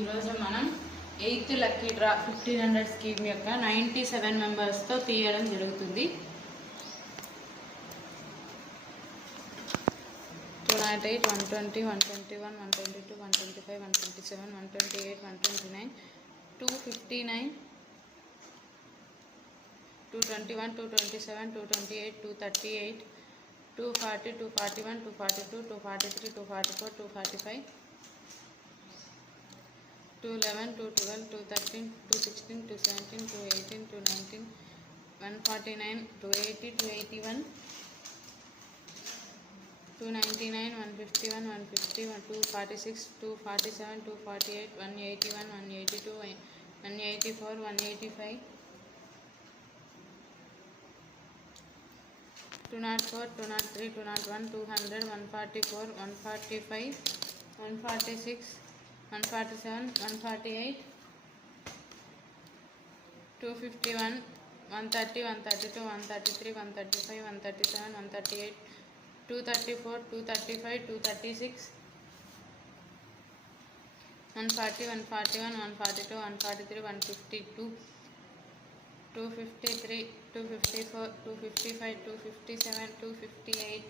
ఈరోజు మనం 8th lucky draw 1500 scheme యొక్క 97 మెంబర్స్తో తీయడం జరుగుతుంది. 208, 120, 121, 122, 125, 127, 128, 129, 259, 221, 227, 228, 238, 240, 241, 242, 243, 244, 245, 211, 212, 213, 216, 217, 218, 219, 149, 280, 281, 299, 151, 150, 246, 247, 248, 181, 182, 184, 185, 204, 203, 201, 200, 144, 145, 146, 147, 148, 251, 130, 132, 133, 135, 137, 138, 234, 235, 236, 140, 141, 142, 143, 152, 253, 254, 255, 257, 258,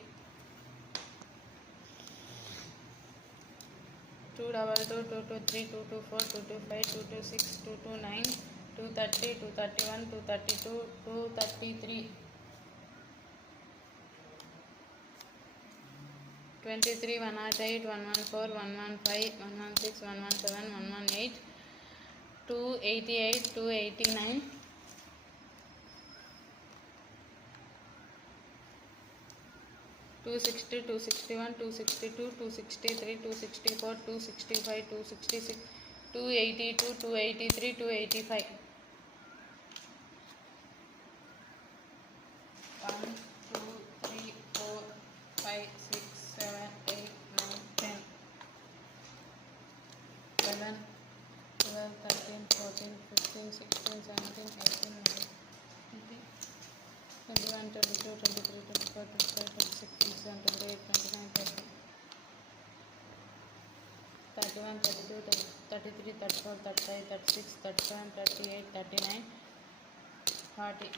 222, 223, 224, 225, 226, 229, 230, 231, 232, 233, 23, 108, 114, 115, 116, 117, 118, 288, 289, 260, 261, 262, 263, 264, 265, 266, 282, 283, 285. 1, 2, 3, 4, 5, 6, 7, 8, 9, 10, 11, 12, 13, 14, 15, 16, 17, 18, 19, 21, 22, 23, 24, 25, 26, 27, 28, 29, 30, 31, 32, 33, 34, 35, 36, 37, 38, 39, 40,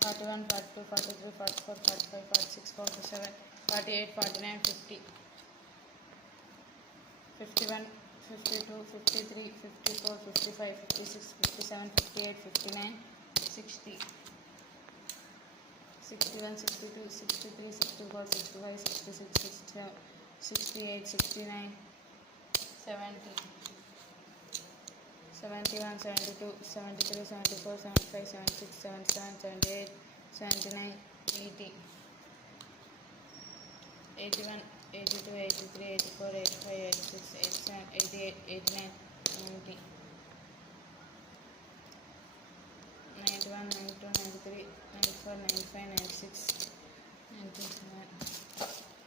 41, 42, 43, 44, 45, 46, 47, 48, 49, 50, 51, 52, 53, 54, 55, 56, 57, 58, 59, 60, 61, 62, 63, 64, 65, 66, 67, 68, 69, 70, 71, 72, 73, 74, 75, 76, 77, 78, 79, 80, 81, 82, 83, 84, 85, 86, 87, 88, 89, 90, 91, 92, 93, 94, 95, 96, 97.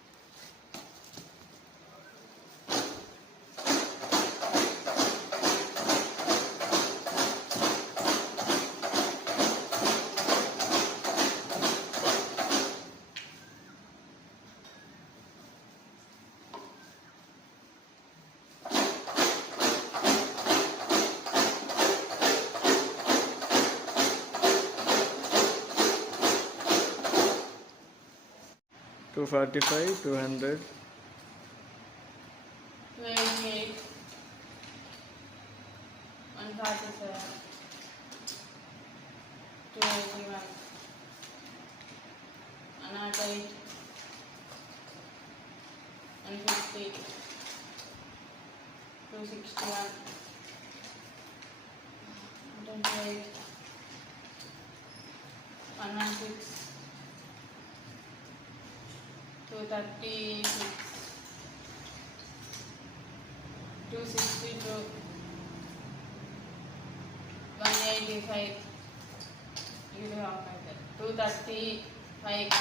245, 200, 288, 147, 281, 108, 150, 261, 128, 116, 236, 262, 185, 235,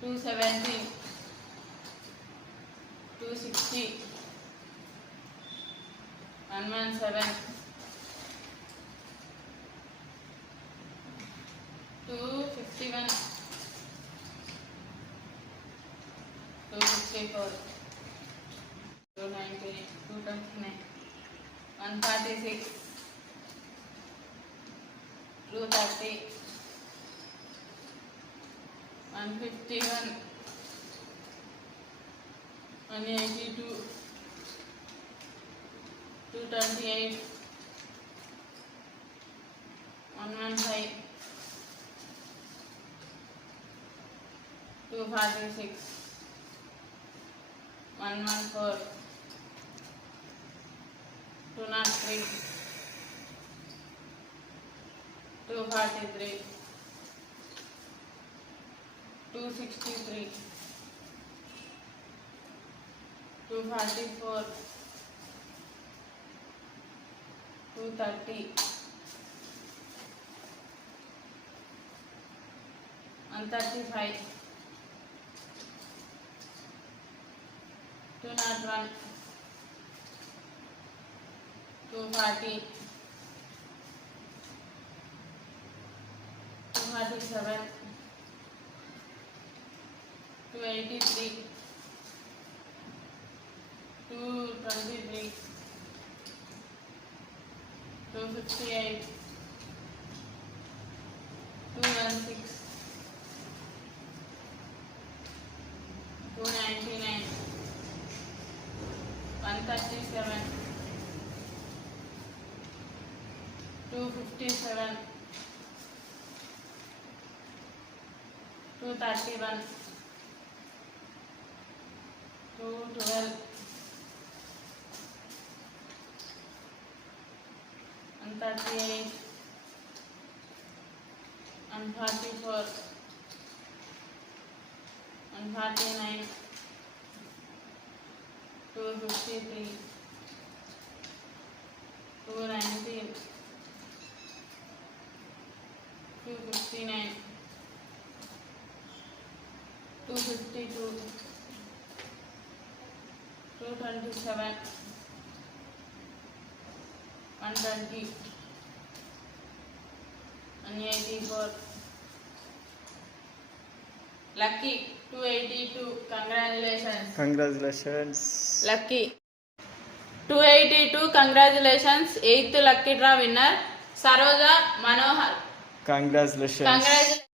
270, 260, 117, 251, 260, 264, 298, 229, 146, 230, 151, 182, 228, 115, 246, 114, 203, 243, 263, 244, 230, 135, 201, 240, 247, 283, 223, 258, 216, 299, 137, 257, 231, 212, 138, 144, 149, 253, 219, 259, 252, 227, 120, 184, Lucky 282, congratulations. Congratulations. Lucky 282, congratulations. 8th lucky draw winner Saroja Manohar. Congratulations. Congratulations.